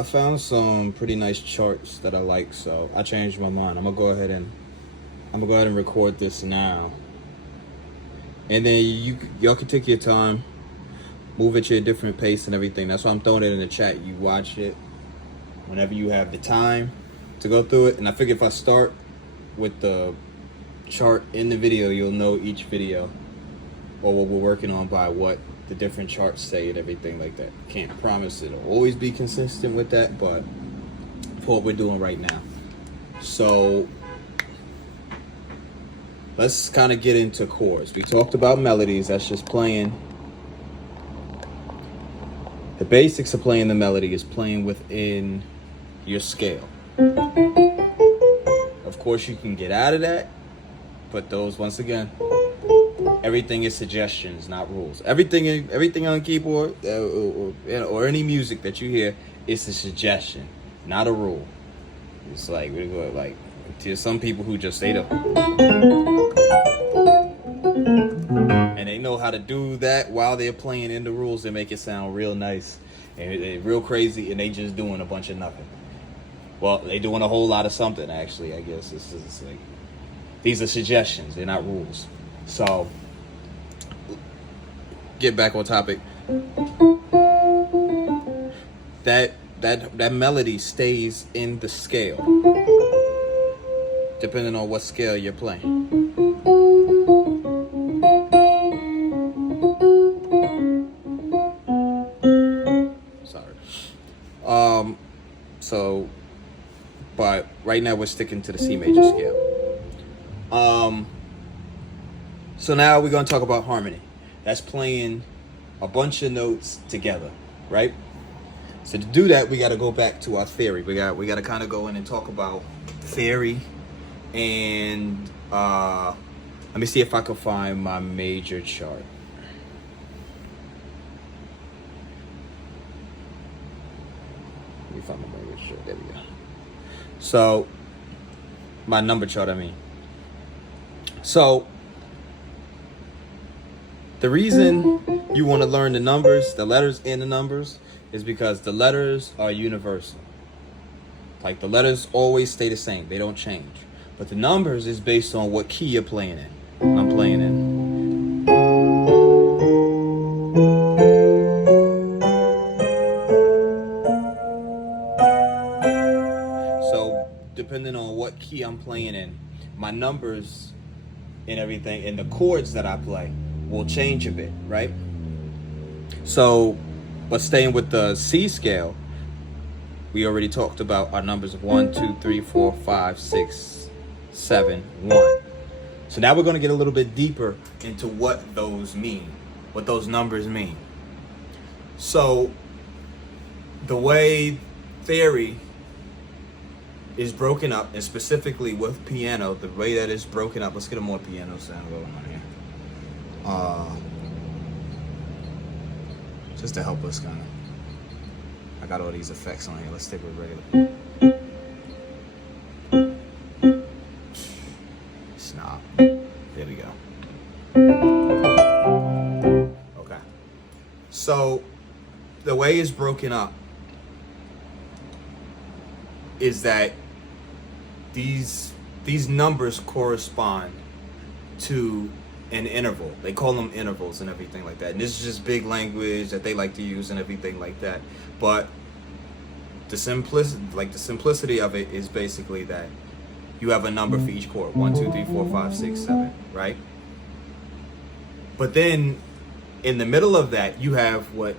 I found some pretty nice charts that I like, so I changed my mind. I'm gonna go ahead and record this now, and then y'all can take your time, move at your different pace and everything. That's why I'm throwing it in the chat. You watch it whenever you have the time to go through it. And I figure if I start with the chart in the video, you'll know each video or what we're working on by what the different charts say and everything like that. Can't promise it'll always be consistent with that, but for what we're doing right now. So let's kind of get into chords. We talked about melodies. That's just playing. The basics of playing the melody is playing within your scale. Of course, you can get out of that, but those, once again, everything is suggestions, not rules. Everything on keyboard or any music that you hear is a suggestion, not a rule. It's like to some people who just say and they know how to do that while they're playing in the rules. They make it sound real nice and real crazy, and they just doing a bunch of nothing. Well, they doing a whole lot of something, actually. I guess it's like these are suggestions, they're not rules. So get back on topic. That melody stays in the scale, depending on what scale you're playing. But right now we're sticking to the C major scale. So now we're gonna talk about harmony. That's playing a bunch of notes together, right? So to do that, we got to go back to our theory. We got to kind of go in and talk about theory, and let me see if I can find my major chart. Let me find my major chart. There we go. So my number chart, I mean. So the reason you want to learn the numbers, the letters in the numbers, is because the letters are universal. Like the letters always stay the same. They don't change. But the numbers is based on what key you're playing in. I'm playing in. So depending on what key I'm playing in, my numbers and everything and the chords that I play will change a bit, right? So, but staying with the C scale, we already talked about our numbers of 1, 2, 3, 4, 5, 6, 7, 1. So now we're going to get a little bit deeper into what those mean, what those numbers mean. So the way theory is broken up, and specifically with piano, the way that it's broken up, let's get a more piano sound going on here. Just to help us kind of, I got all these effects on here. Let's stick with regular. Snob. There we go. Okay. So the way it's broken up is that these numbers correspond to an interval. They call them intervals and everything like that. And this is just big language that they like to use and everything like that. But the simplicity of it is basically that you have a number for each chord. 1, 2, 3, 4, 5, 6, 7, right? But then in the middle of that, you have what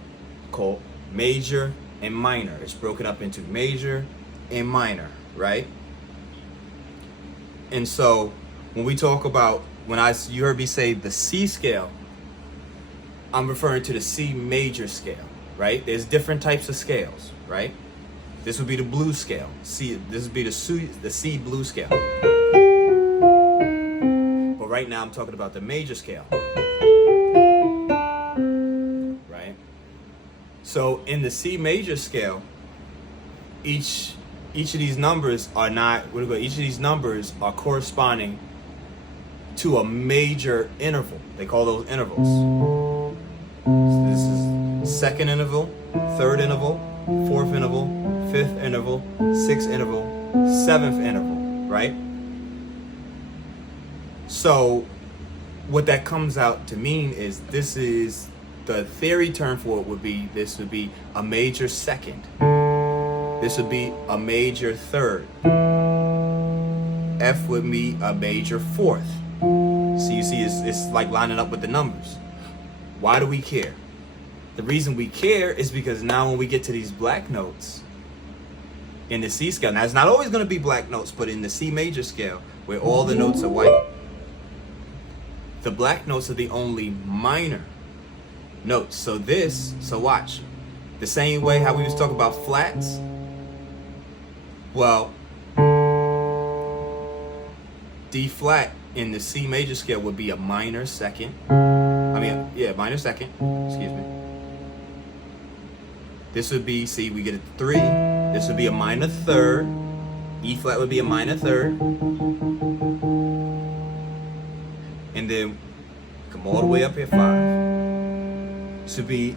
called major and minor. It's broken up into major and minor, right? And so when we talk about, you heard me say the C scale, I'm referring to the C major scale, right? There's different types of scales, right? This would be the blues scale. This would be the C blues scale. But right now I'm talking about the major scale, right? So in the C major scale, each of these numbers are each of these numbers are corresponding to a major interval. They call those intervals. So this is second interval, third interval, fourth interval, fifth interval, sixth interval, seventh interval, right? So what that comes out to mean is this is the theory term for it would be, this would be a major second. This would be a major third. F would be a major fourth. So you see it's like lining up with the numbers. Why do we care? The reason we care is because now when we get to these black notes in the C scale, now it's not always going to be black notes, but in the C major scale where all the notes are white, the black notes are the only minor notes. So watch. The same way how we was talking about flats. Well, D flat in the C major scale would be a minor second. Minor second. Excuse me. This would be, see, we get a 3. This would be a minor third. E flat would be a minor third. And then come all the way up here, 5. This would be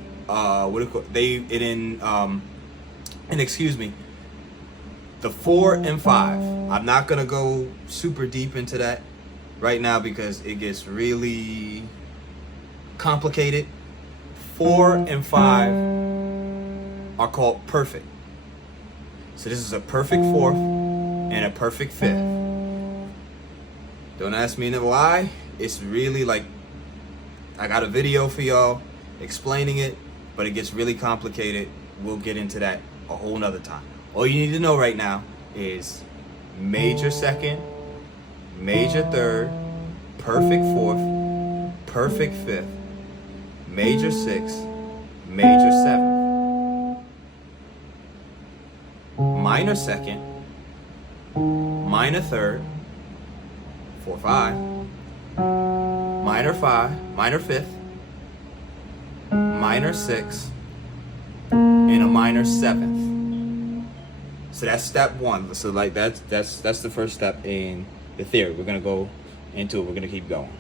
the 4 and 5. I'm not gonna go super deep into that right now because it gets really complicated. 4 and 5 are called perfect. So this is a perfect fourth and a perfect fifth. Don't ask me why. It's really like, I got a video for y'all explaining it, but it gets really complicated. We'll get into that a whole nother time. All you need to know right now is major second, major third, perfect fourth, perfect fifth, major sixth, major seventh, minor second, minor third, 4, 5, minor 5, minor fifth, minor sixth, and a minor seventh. So that's step 1. So like that's the first step in the theory. We're gonna go into it. We're gonna keep going.